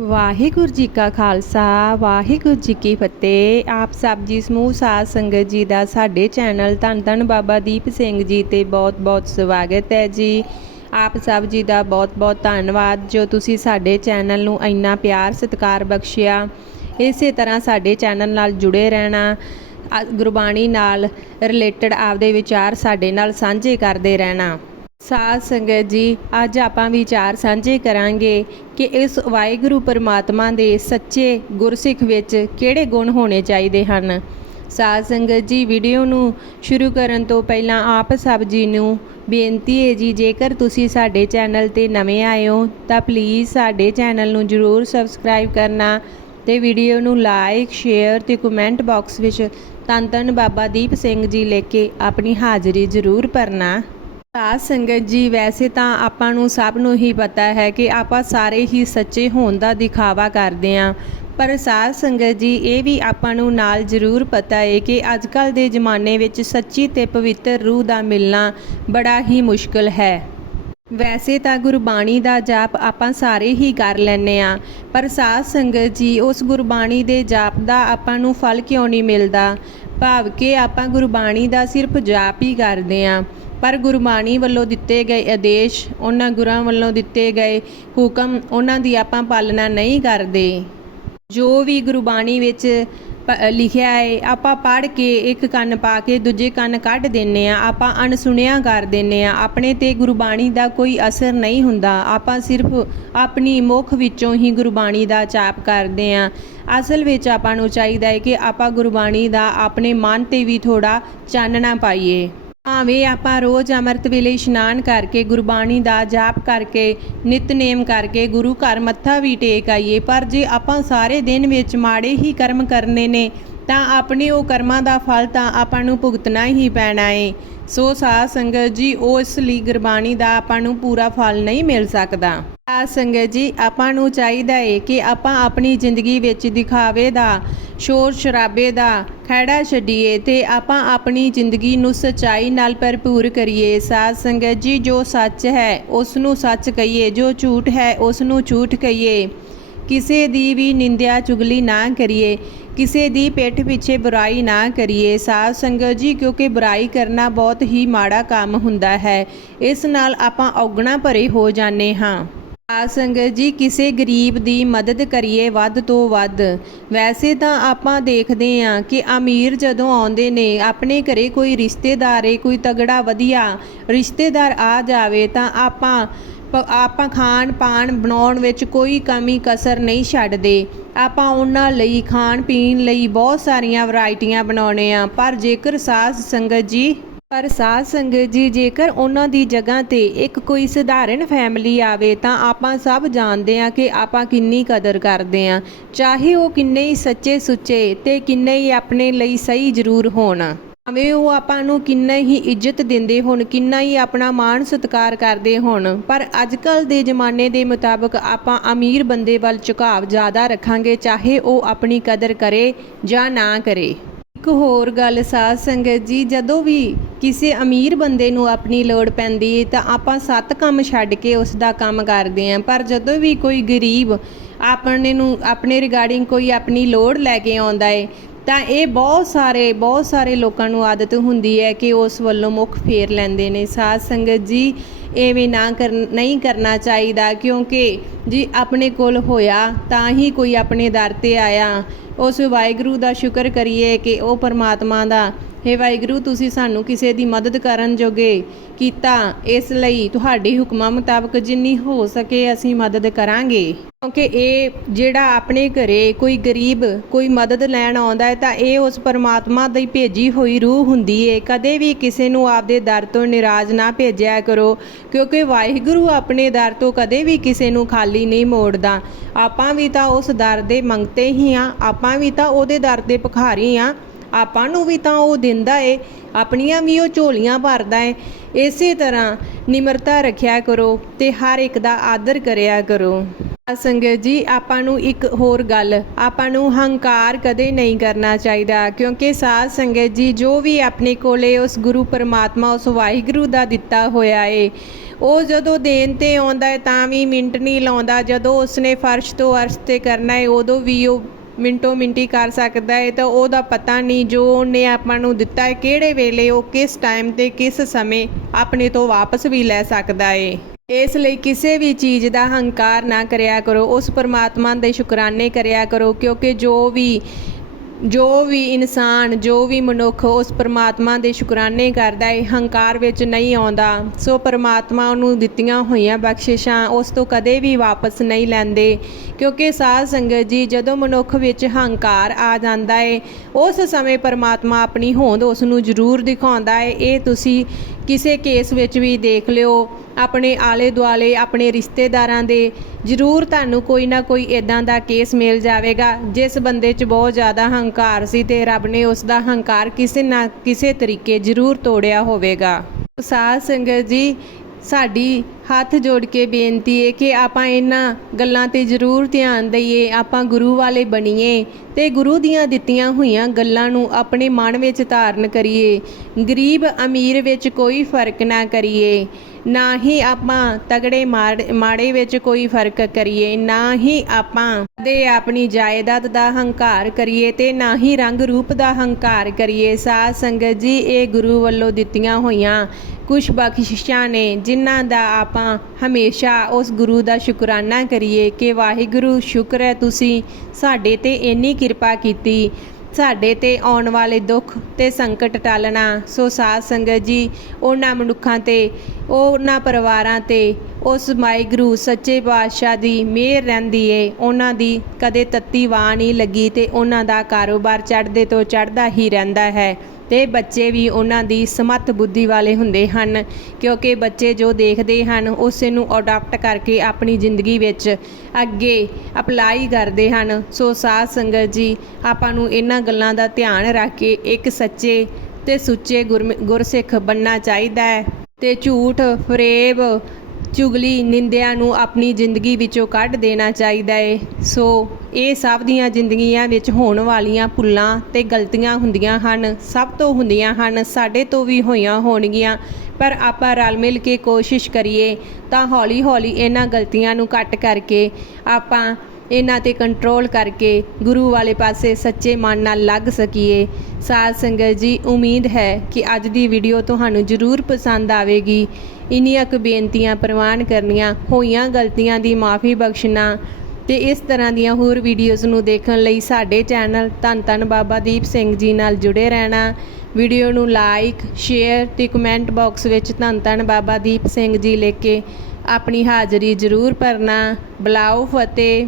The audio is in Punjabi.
ਵਾਹਿਗੁਰੂ ਜੀ ਕਾ ਖਾਲਸਾ, ਵਾਹਿਗੁਰੂ ਜੀ ਕੀ ਫਤਿਹ। ਆਪ ਸਭ ਜੀ ਸਮੂਹ ਸਾਧ ਸੰਗਤ ਜੀ ਦਾ ਸਾਡੇ ਚੈਨਲ ਧੰਨ ਧੰਨ ਬਾਬਾ ਦੀਪ ਸਿੰਘ ਜੀ ਤੇ ਬਹੁਤ-ਬਹੁਤ ਸਵਾਗਤ ਹੈ ਜੀ। ਆਪ ਸਭ ਜੀ ਦਾ ਬਹੁਤ-ਬਹੁਤ ਧੰਨਵਾਦ ਜੋ ਤੁਸੀਂ ਸਾਡੇ ਚੈਨਲ ਨੂੰ ਇੰਨਾ ਪਿਆਰ, ਸਤਿਕਾਰ ਬਖਸ਼ਿਆ। ਇਸੇ ਤਰ੍ਹਾਂ ਸਾਡੇ ਚੈਨਲ ਨਾਲ ਜੁੜੇ ਰਹਿਣਾ ਗੁਰਬਾਣੀ ਨਾਲ ਰਿਲੇਟਡ ਆਪਦੇ ਵਿਚਾਰ ਸਾਡੇ ਨਾਲ ਸਾਂਝੇ ਕਰਦੇ ਰਹਿਣਾ। ਸਾਧ ਸੰਗਤ ਜੀ, ਅੱਜ ਆਪਾਂ ਵਿਚਾਰ ਸਾਂਝੇ ਕਰਾਂਗੇ ਕਿ ਇਸ ਵਾਹਿਗੁਰੂ ਪਰਮਾਤਮਾ ਦੇ ਸੱਚੇ ਗੁਰਸਿੱਖ ਵਿੱਚ ਕਿਹੜੇ ਗੁਣ ਹੋਣੇ ਚਾਹੀਦੇ ਹਨ। ਸਾਧ ਸੰਗਤ ਜੀ, ਵੀਡੀਓ ਨੂੰ ਸ਼ੁਰੂ ਕਰਨ ਤੋਂ ਪਹਿਲਾਂ ਆਪ ਸਭ ਜੀ ਨੂੰ ਬੇਨਤੀ ਹੈ ਜੀ, ਜੇਕਰ ਤੁਸੀਂ ਸਾਡੇ ਚੈਨਲ ਤੇ ਨਵੇਂ ਆਏ ਹੋ, ਤਾਂ ਪਲੀਜ਼ ਸਾਡੇ ਚੈਨਲ ਨੂੰ ਜਰੂਰ ਸਬਸਕ੍ਰਾਈਬ ਕਰਨਾ ਤੇ ਵੀਡੀਓ ਨੂੰ ਲਾਈਕ ਸ਼ੇਅਰ ਤੇ ਕਮੈਂਟ ਬਾਕਸ ਵਿੱਚ ਧੰਨ ਧੰਨ ਬਾਬਾ ਦੀਪ ਸਿੰਘ ਜੀ ਲੈ ਕੇ ਆਪਣੀ ਹਾਜ਼ਰੀ ਜ਼ਰੂਰ ਭਰਨਾ। ਸਾਧ ਸੰਗਤ ਜੀ, ਵੈਸੇ ਤਾਂ ਆਪਾਂ ਨੂੰ ਸਭ ਨੂੰ ਹੀ ਪਤਾ ਹੈ ਕਿ ਆਪਾਂ ਸਾਰੇ ਹੀ ਸੱਚੇ ਹੋਣ ਦਾ ਦਿਖਾਵਾ ਕਰਦੇ ਆਂ ਪਰ ਸਾਧ ਸੰਗਤ ਜੀ, ਇਹ ਵੀ ਆਪਾਂ ਨੂੰ ਨਾਲ ਜ਼ਰੂਰ ਪਤਾ ਹੈ ਕਿ ਅੱਜ ਕੱਲ ਦੇ ਜ਼ਮਾਨੇ ਵਿੱਚ ਸੱਚੀ ਤੇ ਪਵਿੱਤਰ ਰੂਹ ਦਾ ਮਿਲਣਾ ਬੜਾ ਹੀ ਮੁਸ਼ਕਲ ਹੈ। ਵੈਸੇ ਤਾਂ ਗੁਰਬਾਣੀ ਦਾ ਜਾਪ ਆਪਾਂ ਸਾਰੇ ਹੀ ਕਰ ਲੈਨੇ ਆ ਪਰ ਸਾਧ ਸੰਗਤ ਜੀ, ਉਸ ਗੁਰਬਾਣੀ ਦੇ ਜਾਪ ਦਾ ਆਪਾਂ ਨੂੰ ਫਲ ਕਿਉਂ ਨਹੀਂ ਮਿਲਦਾ? ਭਾਵ ਕਿ ਆਪਾਂ ਗੁਰਬਾਣੀ ਦਾ ਸਿਰਫ ਜਾਪ ਹੀ ਕਰਦੇ ਆ ਪਰ ਗੁਰਬਾਣੀ ਵੱਲੋਂ ਦਿੱਤੇ ਗਏ ਆਦੇਸ਼, ਉਹਨਾਂ ਗੁਰਾਂ ਵੱਲੋਂ ਦਿੱਤੇ ਗਏ ਹੁਕਮ, ਉਹਨਾਂ ਦੀ ਆਪਾਂ ਪਾਲਣਾ ਨਹੀਂ ਕਰਦੇ। ਜੋ ਵੀ ਗੁਰਬਾਣੀ ਵਿੱਚ ਪ- ਲਿਖਿਆ ਹੈ, ਆਪਾਂ ਪੜ੍ਹ ਕੇ ਇੱਕ ਕੰਨ ਪਾ ਕੇ ਦੂਜੇ ਕੰਨ ਕੱਢ ਦਿੰਨੇ ਆ ਆਪਾਂ ਅਣਸੁਣਿਆ ਕਰ ਦਿੰਨੇ ਆ ਆਪਣੇ ਤੇ ਗੁਰਬਾਣੀ ਦਾ ਕੋਈ ਅਸਰ ਨਹੀਂ ਹੁੰਦਾ। ਆਪਾਂ ਸਿਰਫ ਆਪਣੀ ਮੁਖ ਵਿੱਚੋਂ ਹੀ ਗੁਰਬਾਣੀ ਦਾ ਜਾਪ ਕਰਦੇ ਆ ਅਸਲ ਵਿੱਚ ਆਪਾਂ ਨੂੰ ਚਾਹੀਦਾ ਹੈ ਕਿ ਆਪਾਂ ਗੁਰਬਾਣੀ ਦਾ ਆਪਣੇ ਮਨ ਤੇ ਵੀ ਥੋੜਾ ਚਾਨਣਾ ਪਾਈਏ। ਭਾਵੇਂ ਆਪਾਂ ਰੋਜ਼ ਅੰਮ੍ਰਿਤ ਵੇਲੇ ਇਸ਼ਨਾਨ ਕਰਕੇ, ਗੁਰਬਾਣੀ ਦਾ ਜਾਪ ਕਰਕੇ, ਨਿਤਨੇਮ ਕਰਕੇ ਗੁਰੂ ਘਰ ਮੱਥਾ ਵੀ ਟੇਕ ਆਈਏ, ਪਰ ਜੇ ਆਪਾਂ ਸਾਰੇ ਦਿਨ ਵਿੱਚ ਮਾੜੇ ਹੀ ਕਰਮ ਕਰਨੇ ਨੇ, ਤਾਂ ਆਪਣੇ ਉਹ ਕਰਮਾਂ ਦਾ ਫਲ ਤਾਂ ਆਪਾਂ ਨੂੰ ਭੁਗਤਣਾ ਹੀ ਪੈਣਾ ਏ। ਸੋ ਸਾਧ ਸੰਗਤ ਜੀ ਉਸ ਲਈ ਗੁਰਬਾਣੀ ਦਾ ਆਪਾਂ ਨੂੰ ਪੂਰਾ ਫਲ ਨਹੀਂ ਮਿਲ ਸਕਦਾ। ਸਾਧ ਸੰਗਤ ਜੀ, ਆਪਾਂ ਨੂੰ ਚਾਹੀਦਾ ਏ ਕਿ ਆਪਾਂ ਆਪਣੀ ਜ਼ਿੰਦਗੀ ਵਿੱਚ ਦਿਖਾਵੇ ਦਾ, ਸ਼ੋਰ ਸ਼ਰਾਬੇ ਦਾ ਖਹਿੜਾ ਛੱਡੀਏ ਤੇ ਆਪਾਂ ਆਪਣੀ ਜ਼ਿੰਦਗੀ ਨੂੰ ਸਚਾਈ ਨਾਲ ਭਰਪੂਰ ਕਰੀਏ। ਸਾਧ ਸੰਗਤ ਜੀ, ਜੋ ਸੱਚ ਹੈ ਉਸ ਨੂੰ ਸੱਚ ਕਹੀਏ, ਜੋ ਝੂਠ ਹੈ ਉਸ ਨੂੰ ਝੂਠ ਕਹੀਏ। ਕਿਸੇ ਦੀ ਵੀ ਨਿੰਦਿਆ ਚੁਗਲੀ ਨਾ ਕਰੀਏ, ਕਿਸੇ ਦੀ ਪਿੱਠ ਪਿੱਛੇ ਬੁਰਾਈ ਨਾ ਕਰੀਏ। ਸਾਧ ਸੰਗਤ ਜੀ, ਕਿਉਂਕਿ ਬੁਰਾਈ ਕਰਨਾ ਬਹੁਤ ਹੀ ਮਾੜਾ ਕੰਮ ਹੁੰਦਾ ਹੈ, ਇਸ ਨਾਲ ਆਪਾਂ ਔਗਣਾ ਭਰੇ ਹੋ ਜਾਂਦੇ ਹਾਂ। ਆ ਸੰਗਤ ਜੀ, ਕਿਸੇ ਗਰੀਬ ਦੀ ਮਦਦ ਕਰੀਏ ਵੱਧ ਤੋਂ ਵੱਧ। ਵੈਸੇ ਤਾਂ ਆਪਾਂ ਦੇਖਦੇ ਹਾਂ ਕਿ ਅਮੀਰ ਜਦੋਂ ਆਉਂਦੇ ਨੇ, ਆਪਣੇ ਘਰੇ ਕੋਈ ਰਿਸ਼ਤੇਦਾਰ ਏ ਕੋਈ ਤਗੜਾ ਵਧੀਆ ਰਿਸ਼ਤੇਦਾਰ ਆ ਜਾਵੇ ਤਾਂ ਆਪਾਂ ਪ- ਆਪਾਂ ਖਾਣ ਪਾਣ ਬਣਾਉਣ ਵਿੱਚ ਕੋਈ ਕਮੀ, ਕਸਰ ਨਹੀਂ ਛੱਡਦੇ। ਆਪਾਂ ਉਹਨਾਂ ਲਈ ਖਾਣ ਪੀਣ ਲਈ ਬਹੁਤ ਸਾਰੀਆਂ ਵੈਰਾਈਟੀਆਂ ਬਣਾਉਣੇ ਆ, ਪਰ ਜੇਕਰ ਸਾਧ ਸੰਗਤ ਜੀ ਪਰ ਸਾਧ ਸੰਗਤ ਜੀ, ਜੇਕਰ ਉਹਨਾਂ ਦੀ ਜਗ੍ਹਾ ਤੇ ਇੱਕ ਕੋਈ ਸਧਾਰਨ ਫੈਮਿਲੀ ਆਵੇ, ਤਾਂ ਆਪਾਂ ਸਭ ਜਾਣਦੇ ਆ ਕਿ ਆਪਾਂ ਕਿੰਨੀ ਕਦਰ ਕਰਦੇ ਆ ਚਾਹੇ ਉਹ ਕਿੰਨੇ ਹੀ ਸੱਚੇ ਸੁੱਚੇ ਤੇ ਕਿੰਨੇ ਹੀ ਆਪਣੇ ਲਈ ਸਹੀ ਜ਼ਰੂਰ ਹੋਣ। ਭਾਵੇਂ ਉਹ ਆਪਾਂ ਨੂੰ ਕਿੰਨਾ ਹੀ ਇੱਜ਼ਤ ਦਿੰਦੇ ਹੋਣ, ਕਿੰਨਾ ਹੀ ਆਪਣਾ ਮਾਣ ਸਤਿਕਾਰ ਕਰਦੇ ਹੋਣ, ਪਰ ਅੱਜ ਕੱਲ ਦੇ ਜ਼ਮਾਨੇ ਦੇ ਮੁਤਾਬਕ ਆਪਾਂ ਅਮੀਰ ਬੰਦੇ ਵੱਲ ਝੁਕਾਵ ਜ਼ਿਆਦਾ ਰੱਖਾਂਗੇ, ਚਾਹੇ ਉਹ ਆਪਣੀ ਕਦਰ ਕਰੇ ਜਾਂ ਨਾ ਕਰੇ। ਇੱਕ ਹੋਰ ਗੱਲ ਸਾਧ ਸੰਗਤ ਜੀ, ਜਦੋਂ ਵੀ ਕਿਸੇ ਅਮੀਰ ਬੰਦੇ ਨੂੰ ਆਪਣੀ ਲੋੜ ਪੈਂਦੀ, ਤਾਂ ਆਪਾਂ ਸੱਤ ਕੰਮ ਛੱਡ ਕੇ ਉਸ ਦਾ ਕੰਮ ਕਰਦੇ ਆਂ। ਪਰ ਜਦੋਂ ਵੀ ਕੋਈ ਗਰੀਬ ਆਪਣੇ ਨੂੰ, ਆਪਣੇ ਰਿਗਾਰਡਿੰਗ ਕੋਈ ਆਪਣੀ ਲੋੜ ਲੈ ਕੇ ਆਉਂਦਾ ਏ, ਤਾਂ ਇਹ ਬਹੁਤ ਸਾਰੇ ਬਹੁਤ ਸਾਰੇ ਲੋਕਾਂ ਨੂੰ ਆਦਤ ਹੁੰਦੀ ਹੈ ਕਿ ਉਸ ਵੱਲੋਂ ਮੁੱਖ ਫੇਰ ਲੈਂਦੇ ਨੇ। ਸਾਧ ਸੰਗਤ ਜੀ ਐਵੇਂ ਨਾ ਕਰ ਨਹੀਂ ਕਰਨਾ ਚਾਹੀਦਾ, ਕਿਉਂਕਿ ਜੀ ਆਪਣੇ ਕੋਲ ਹੋਇਆ ਤਾਂ ਹੀ ਕੋਈ ਆਪਣੇ ਦਰ ਤੇ ਆਇਆ। ਉਸ ਵਾਹਿਗੁਰੂ ਦਾ ਸ਼ੁਕਰ ਕਰੀਏ ਕਿ ਉਹ ਪਰਮਾਤਮਾ ਦਾ ਹੇ ਵਾਹਿਗੁਰੂ, ਤੁਸੀਂ ਸਾਨੂੰ ਕਿਸੇ ਦੀ ਮਦਦ ਕਰਨ ਜੋਗੇ ਕੀਤਾ, ਇਸ ਲਈ ਤੁਹਾਡੇ ਹੁਕਮਾਂ ਮੁਤਾਬਕ ਜਿੰਨੀ ਹੋ ਸਕੇ ਅਸੀਂ ਮਦਦ ਕਰਾਂਗੇ। ਕਿਉਂਕਿ ਇਹ ਜਿਹੜਾ ਆਪਣੇ ਘਰੇ ਕੋਈ ਗਰੀਬ ਕੋਈ ਮਦਦ ਲੈਣ ਆਉਂਦਾ ਹੈ, ਤਾਂ ਇਹ ਉਸ ਪਰਮਾਤਮਾ ਦੀ ਭੇਜੀ ਹੋਈ ਰੂਹ ਹੁੰਦੀ ਹੈ ਕਦੇ ਵੀ ਕਿਸੇ ਨੂੰ ਆਪਦੇ ਦਰ ਤੋਂ ਨਿਰਾਜ਼ ਨਾ ਭੇਜਿਆ ਕਰੋ, ਕਿਉਂਕਿ ਵਾਹਿਗੁਰੂ ਆਪਣੇ ਦਰ ਤੋਂ ਕਦੇ ਵੀ ਕਿਸੇ ਨੂੰ ਖਾਲੀ ਨਹੀਂ ਮੋੜਦਾ। ਆਪਾਂ ਵੀ ਤਾਂ ਉਸ ਦਰ ਦੇ ਮੰਗਤੇ ਹੀ ਆ, ਆਪਾਂ ਵੀ ਤਾਂ ਉਹਦੇ ਦਰ ਦੇ ਭਿਖਾਰੀ ਆ। ਆਪਾਂ ਨੂੰ ਵੀ ਤਾਂ ਉਹ ਦਿੰਦਾ ਏ, ਆਪਣੀਆਂ ਵੀ ਉਹ ਝੋਲੀਆਂ ਭਰਦਾ ਏ। ਇਸੇ ਤਰ੍ਹਾਂ ਨਿਮਰਤਾ ਰੱਖਿਆ ਕਰੋ ਤੇ ਹਰ ਇੱਕ ਦਾ ਆਦਰ ਕਰਿਆ ਕਰੋ। ਸਾਧ ਸੰਗਤ ਜੀ, ਆਪਾਂ ਨੂੰ ਇੱਕ ਹੋਰ ਗੱਲ, ਆਪਾਂ ਨੂੰ ਹੰਕਾਰ ਕਦੇ ਨਹੀਂ ਕਰਨਾ ਚਾਹੀਦਾ, ਕਿਉਂਕਿ ਸਾਧ ਸੰਗਤ ਜੀ, ਜੋ ਵੀ ਆਪਣੇ ਕੋਲੇ ਉਸ ਗੁਰੂ ਪਰਮਾਤਮਾ, ਉਸ ਵਾਹਿਗੁਰੂ ਦਾ ਦਿੱਤਾ ਹੋਇਆ ਏ, ਉਹ ਜਦੋਂ ਦੇਣ ਤੇ ਆਉਂਦਾ ਹੈ ਤਾਂ ਵੀ ਮਿੰਟ ਨਹੀਂ ਲਾਉਂਦਾ। ਜਦੋਂ ਉਸਨੇ ਫਰਸ਼ ਤੋਂ ਅਰਸ਼ ਤੇ ਕਰਨਾ ਹੈ ਉਦੋਂ ਵੀ ਉਹ ਮਿੰਟੋ ਮਿੰਟੀ ਕਰ ਸਕਦਾ ਹੈ ਤਾਂ ਉਹਦਾ ਪਤਾ ਨਹੀਂ ਜੋ ਉਹਨੇ ਆਪਾਂ ਨੂੰ ਦਿੱਤਾ ਹੈ, ਕਿਹੜੇ ਵੇਲੇ ਉਹ ਕਿਸ ਟਾਈਮ ਤੇ ਕਿਸ ਸਮੇਂ ਆਪਣੇ ਤੋਂ ਵਾਪਸ ਵੀ ਲੈ ਸਕਦਾ ਹੈ। ਇਸ ਲਈ ਕਿਸੇ ਵੀ ਚੀਜ਼ ਦਾ ਹੰਕਾਰ ਨਾ ਕਰਿਆ ਕਰੋ, ਉਸ ਪਰਮਾਤਮਾ ਦੇ ਸ਼ੁਕਰਾਨੇ ਕਰਿਆ ਕਰੋ, ਕਿਉਂਕਿ ਜੋ ਵੀ ਜੋ ਵੀ ਇਨਸਾਨ, ਜੋ ਵੀ ਮਨੁੱਖ ਉਸ ਪਰਮਾਤਮਾ ਦੇ ਸ਼ੁਕਰਾਨੇ ਕਰਦਾ ਹੈ, ਹੰਕਾਰ ਵਿੱਚ ਨਹੀਂ ਆਉਂਦਾ, ਸੋ ਪਰਮਾਤਮਾ ਉਹਨੂੰ ਦਿੱਤੀਆਂ ਹੋਈਆਂ ਬਖਸ਼ਿਸ਼ਾਂ ਉਸ ਤੋਂ ਕਦੇ ਵੀ ਵਾਪਸ ਨਹੀਂ ਲੈਂਦੇ, ਕਿਉਂਕਿ ਸਾਧ ਸੰਗਤ ਜੀ ਜਦੋਂ ਮਨੁੱਖ ਵਿੱਚ ਹੰਕਾਰ ਆ ਜਾਂਦਾ ਹੈ, ਉਸ ਸਮੇਂ ਪਰਮਾਤਮਾ ਆਪਣੀ ਹੋਂਦ ਉਸ ਨੂੰ ਜ਼ਰੂਰ ਦਿਖਾਉਂਦਾ ਹੈ, ਇਹ ਤੁਸੀਂ ਕਿਸੇ ਕੇਸ ਵਿੱਚ ਵੀ ਦੇਖ ਲਿਓ, ਆਪਣੇ ਆਲੇ ਦੁਆਲੇ ਆਪਣੇ ਰਿਸ਼ਤੇਦਾਰਾਂ ਦੇ, ਜ਼ਰੂਰ ਤੁਹਾਨੂੰ ਕੋਈ ਨਾ ਕੋਈ ਇਦਾਂ ਦਾ ਕੇਸ ਮਿਲ ਜਾਵੇਗਾ, ਜਿਸ ਬੰਦੇ 'ਚ ਬਹੁਤ ਜ਼ਿਆਦਾ ਹੰਕਾਰ ਸੀ ਤੇ ਰੱਬ ਨੇ ਉਸ ਦਾ ਹੰਕਾਰ ਕਿਸੇ ਨਾ ਕਿਸੇ ਤਰੀਕੇ ਜ਼ਰੂਰ ਤੋੜਿਆ ਹੋਵੇਗਾ। ਸਾਧ ਸੰਗਤ ਜੀ, ਸਾਡੀ ਹੱਥ ਜੋੜ ਕੇ ਬੇਨਤੀ ਹੈ ਕਿ ਆਪਾਂ ਇਹਨਾਂ ਗੱਲਾਂ ਤੇ ਜ਼ਰੂਰ ਧਿਆਨ ਦਈਏ, ਆਪਾਂ ਗੁਰੂ ਵਾਲੇ ਬਣੀਏ ਤੇ ਗੁਰੂ ਦੀਆਂ ਦਿੱਤੀਆਂ ਹੋਈਆਂ ਗੱਲਾਂ ਨੂੰ ਆਪਣੇ ਮਨ ਵਿੱਚ ਧਾਰਨ ਕਰੀਏ। ਗਰੀਬ ਅਮੀਰ ਵਿੱਚ ਕੋਈ ਫ਼ਰਕ ਨਾ ਕਰੀਏ, ਨਾ ਹੀ ਆਪਾਂ ਤਗੜੇ ਮਾੜ- ਮਾੜੇ ਵਿੱਚ ਕੋਈ ਫ਼ਰਕ ਕਰੀਏ, ਨਾ ਹੀ ਆਪਾਂ ਕਦੇ ਆਪਣੀ ਜਾਇਦਾਦ ਦਾ ਹੰਕਾਰ ਕਰੀਏ ਤੇ ਨਾ ਹੀ ਰੰਗ ਰੂਪ ਦਾ ਹੰਕਾਰ ਕਰੀਏ। ਸਾਧ ਸੰਗਤ ਜੀ, ਇਹ ਗੁਰੂ ਵੱਲੋਂ ਦਿੱਤੀਆਂ ਹੋਈਆਂ ਕੁਝ ਬਖਸ਼ਿਸ਼ਾਂ ਨੇ ਜਿਨ੍ਹਾਂ ਦਾ ਆਪਾਂ ਹਮੇਸ਼ਾ ਉਸ ਗੁਰੂ ਦਾ ਸ਼ੁਕਰਾਨਾ ਕਰੀਏ ਕਿ ਵਾਹਿਗੁਰੂ, ਸ਼ੁਕਰ ਹੈ ਤੁਸੀਂ ਸਾਡੇ ਤੇ ਇੰਨੀ ਕਿਰਪਾ ਕੀਤੀ। ਸਾਡੇ ਤੇ ਆਉਣ ਵਾਲੇ ਦੁੱਖ ਤੇ ਸੰਕਟ ਟਾਲਣਾ, ਸੋ ਸਾਧ ਸੰਗਤ ਜੀ, ਉਹਨਾਂ ਮਨੁੱਖਾਂ ਤੇ, ਉਹਨਾਂ ਪਰਿਵਾਰਾਂ ਤੇ, ਉਸ ਵਾਹਿਗੁਰੂ ਸੱਚੇ ਪਾਤਸ਼ਾਹ ਦੀ ਮਿਹਰ ਰਹਿੰਦੀ ਏ। ਉਹਨਾਂ ਦੀ ਕਦੇ ਤੱਤੀ ਵਾਹ ਨਹੀਂ ਲੱਗੀ ਤੇ ਉਹਨਾਂ ਦਾ ਕਾਰੋਬਾਰ ਚੜ੍ਹਦੇ ਤੋਂ ਚੜ੍ਹਦਾ ਹੀ ਰਹਿੰਦਾ ਹੈ। ਤੇ ਬੱਚੇ ਵੀ ਉਹਨਾਂ ਦੀ ਸਮੱਤ ਬੁੱਧੀ ਵਾਲੇ ਹੁੰਦੇ ਹਨ, ਕਿਉਂਕਿ ਬੱਚੇ ਜੋ ਦੇਖਦੇ ਹਨ ਉਸੇ ਨੂੰ ਅਡਾਪਟ ਕਰਕੇ ਆਪਣੀ ਜ਼ਿੰਦਗੀ ਵਿੱਚ ਅੱਗੇ ਅਪਲਾਈ ਕਰਦੇ ਹਨ। ਸੋ ਸਾਧ ਸੰਗਤ ਜੀ, ਆਪਾਂ ਨੂੰ ਇਹਨਾਂ ਗੱਲਾਂ ਦਾ ਧਿਆਨ ਰੱਖ ਕੇ ਇੱਕ ਸੱਚੇ ਤੇ ਸੁੱਚੇ ਗੁਰਮ- ਗੁਰਸਿੱਖ ਬਣਨਾ ਚਾਹੀਦਾ ਹੈ। ਤੇ ਝੂਠ ਫਰੇਬ ਚੁਗਲੀ ਨਿੰਦਿਆ ਨੂੰ ਆਪਣੀ ਜ਼ਿੰਦਗੀ ਵਿੱਚੋਂ ਕੱਢ ਦੇਣਾ ਚਾਹੀਦਾ ਏ। ਸੋ ਇਹ ਸਭ ਦੀਆਂ ਜ਼ਿੰਦਗੀਆਂ ਵਿੱਚ ਹੋਣ ਵਾਲੀਆਂ ਭੁੱਲਾਂ ਤੇ ਗਲਤੀਆਂ ਹੁੰਦੀਆਂ ਹਨ। ਸਭ ਤੋਂ ਹੁੰਦੀਆਂ ਹਨ, ਸਾਡੇ ਤੋਂ ਵੀ ਹੋਈਆਂ ਹੋਣਗੀਆਂ। ਪਰ ਆਪਾਂ ਰਲ ਮਿਲ ਕੇ ਕੋਸ਼ਿਸ਼ ਕਰੀਏ ਤਾਂ ਹੌਲੀ ਹੌਲੀ ਇਹਨਾਂ ਗਲਤੀਆਂ ਨੂੰ ਕੱਟ ਕਰਕੇ ਆਪਾਂ ਇਹਨਾਂ ਤੇ ਕੰਟਰੋਲ ਕਰਕੇ ਗੁਰੂ ਵਾਲੇ ਪਾਸੇ ਸੱਚੇ ਮਨ ਨਾਲ ਲੱਗ ਸਕੀਏ। ਸਾਧ ਸੰਗਤ ਜੀ, ਉਮੀਦ ਹੈ ਕਿ ਅੱਜ ਦੀ ਵੀਡੀਓ ਤੁਹਾਨੂੰ ਜ਼ਰੂਰ ਪਸੰਦ ਆਵੇਗੀ। ਇੰਨੀਆਂ ਕੁ ਬੇਨਤੀਆਂ ਪ੍ਰਵਾਨ ਕਰਨੀਆਂ, ਹੋਈਆਂ ਗਲਤੀਆਂ ਦੀ ਮਾਫੀ ਬਖਸ਼ਣਾ ਤੇ ਇਸ ਤਰ੍ਹਾਂ ਦੀਆਂ ਹੋਰ ਵੀਡੀਓਜ਼ ਨੂੰ ਦੇਖਣ ਲਈ ਸਾਡੇ ਚੈਨਲ ਧੰਨ ਧੰਨ ਬਾਬਾ ਦੀਪ ਸਿੰਘ ਜੀ ਨਾਲ ਜੁੜੇ ਰਹਿਣਾ। ਵੀਡੀਓ ਨੂੰ ਲਾਈਕ ਸ਼ੇਅਰ ਤੇ ਕਮੈਂਟ ਬਾਕਸ ਵਿੱਚ ਧੰਨ ਧੰਨ ਬਾਬਾ ਦੀਪ ਸਿੰਘ ਜੀ ਲਿਖ ਕੇ ਆਪਣੀ ਹਾਜ਼ਰੀ ਜ਼ਰੂਰ ਭਰਨਾ। ਬੁਲਾਓ ਫਤਿਹ